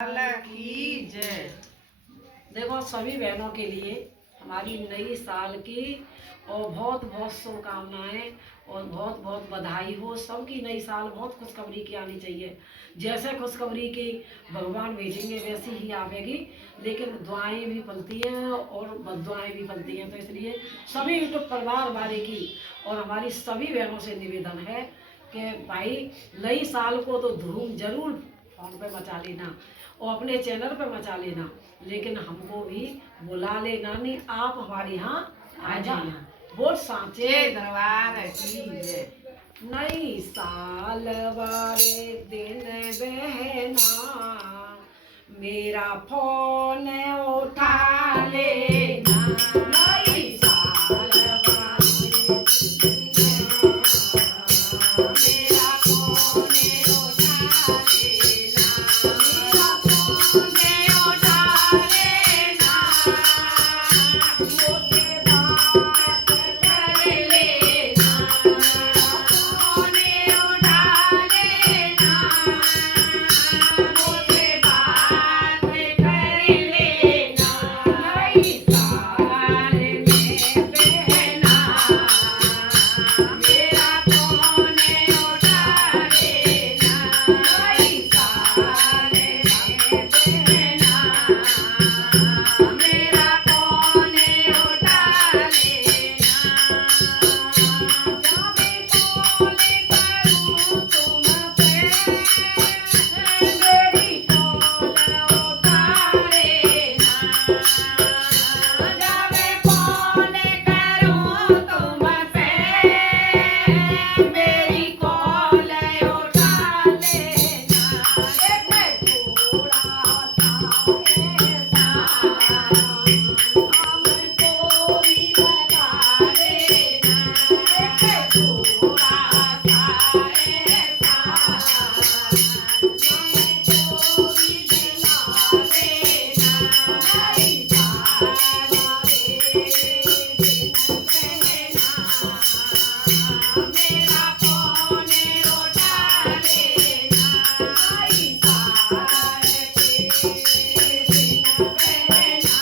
की जय। देखो सभी बहनों के लिए हमारी नई साल की और बहुत बहुत शुभकामनाएं और बहुत बहुत बधाई हो। सबकी नई साल बहुत खुशखबरी की आनी चाहिए। जैसे खुशखबरी की भगवान भेजेंगे वैसी ही आवेगी, लेकिन दुआएं भी पलती हैं और बददुआएं भी पलती हैं। तो इसलिए सभी यूट्यूब परिवार वाले की और हमारी सभी बहनों से निवेदन है कि भाई नई साल को तो धूम जरूर फोन पे मचा लेना और अपने चैनल पे मचा लेना, लेकिन हमको भी बुला लेना। नहीं, आप हमारे यहाँ आ जाना। बोल सांचे दरबार की जय। नई साल वाले दिन बहना मेरा फोन उठा लेना। नई साल वाले मेरा फोन उठा लेना। मेरा फोन उठा लेना। मुझे बात कर लेना। फोन उठा लेना। मुझे बात कर लेना। नई साल में बहना मेरा फोन उठा लेना। नई साल में बहना मेरा फोन उठा लेना। जब कॉल करूं तुम पे मेरी कॉल उठा लेना। जब कॉल करूं तुम पे मेरी कॉल उठा लेना। एक थोड़ा सा ऐसा हमको भी लगा देना। एक थोड़ा सा ऐसा हमको भी दिला देना। नई साल वाले दिन बहना मेरा फोन उठा लेना। नई साल के दिन बहना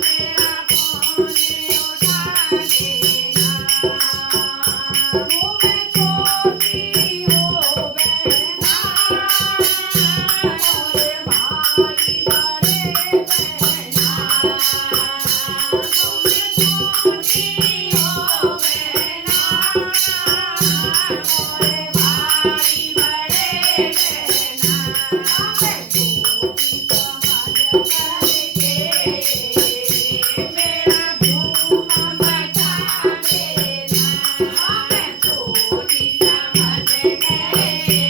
मेरा फोन उठा लेना। मुँह में छोटी हो बहना और भाई बड़े बहना। तुम छोटी हो बहना और भाई बड़े बहना। हमें छोटी समझ करके मेरा धूम मचा देना। हमें छोटी समझ करके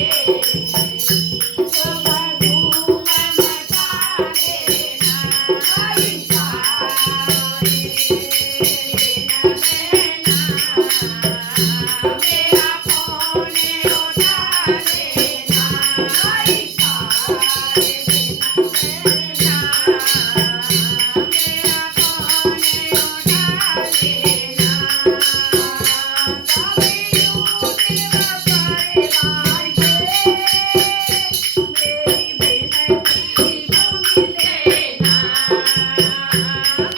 सब धूम मचा देना। नई साल मेरा फोन उठा लेना। नई साल मेरा फोन उठा लेना। सभी यूट्यूब परिवार के मेरी विनती सुन लेना।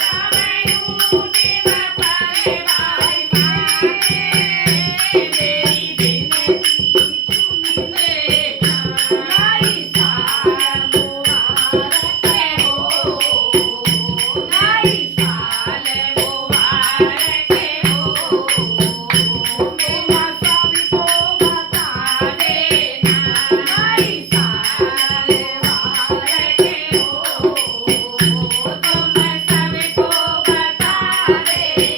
सभी यूट्यूब परिवार के मेरी विनती सुन लेना। नई साल मुबारक हो। नई साल मुबारक हो। मेरा सबको बता देना। नई साल मुबारक हो। तुम सबको बता देना।